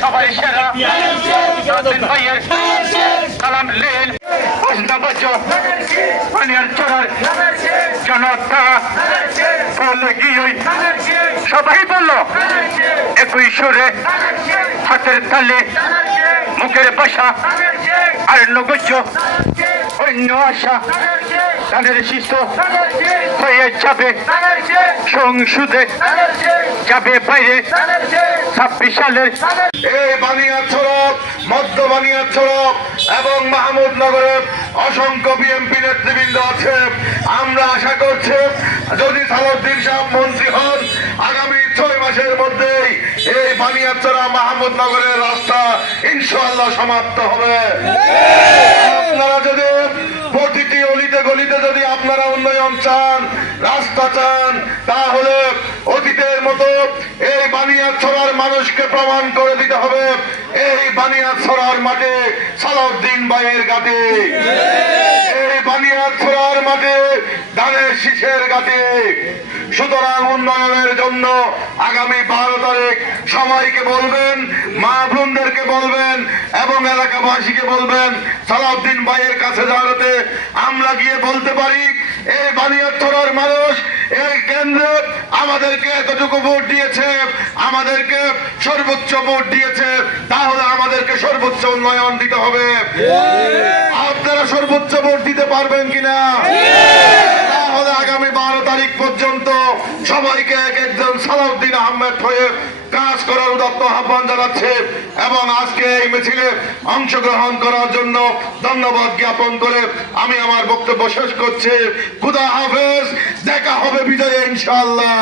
সবাই সেরা। সালাউদ্দিন ভাইয়ের সালাম লীল অষ্টাবজ পানিয়ার চড়ার। জনতা। বলে গিয়ে। সবাই বলল, একই সুরে হাতের তালে মুখের বাসা। আর নগজ অন্য আশা। তাদের শিশু হয়ে যাবে। সংসদে যাবে বাইরে ছাব্বিশ সালের মধ্য বানিয়াছড়া এবং মাহমুদনগরের অসংখ্য বিএনপি নেতৃবৃন্দ আছে। আমরা আশা করছি যদি সালাউদ্দিন সাহেব মন্ত্রী হন, আগামী ছয় মাসের মধ্যেই এই বানিয়াছড়া মাহমুদনগরের রাস্তা ইনশাআল্লাহ সমাপ্ত হবে। আপনারা যদি গলিতে যদি আপনারা উন্নয়ন চান, রাস্তা চান, তাহলে অতীতের মতো এই বানিয়া ছড়ার মানুষকে প্রমাণ করে দিতে হবে। এই বানিয়া ছড়ার মাঠে সালাউদ্দিন ভাইয়ের গাতে। এই বানিয়া ছড়ার মাঠে ধানের শীষের গাতে। সুতরাং উন্নয়নের জন্য আগামী বারো তারিখ সবাইকে বলবেন, মা বোনদেরকে বলবেন এবং এলাকাবাসীকে বলবেন সালাউদ্দিন ভাইয়ের কাছে যাতে আমরা গিয়ে বলতে পারি এই বানিয়াত্তরের মানুষ এই কেন্দ্রে আমাদেরকে এতটুকু ভোট দিয়েছে আমাদেরকে সর্বোচ্চ ভোট দিয়েছে তাহলে আমাদেরকে সর্বোচ্চ উন্নয়ন দিতে হবে। আপনারা সর্বোচ্চ ভোট দিতে পারবেন কিনা? তাহলে আগামী বারো তারিখ পর্যন্ত সবাইকে এক একজন সালাউদ্দিন আহমেদ হয়ে কাজ করার উদাত্ত আহ্বান জানাচ্ছে এবং আজকে এই মিছিলে অংশগ্রহণ করার জন্য ধন্যবাদ জ্ঞাপন করে আমি আমার বক্তব্য শেষ করছি। খুদা হাফেজ, দেখা হবে বিজয়ে ইনশাআল্লাহ।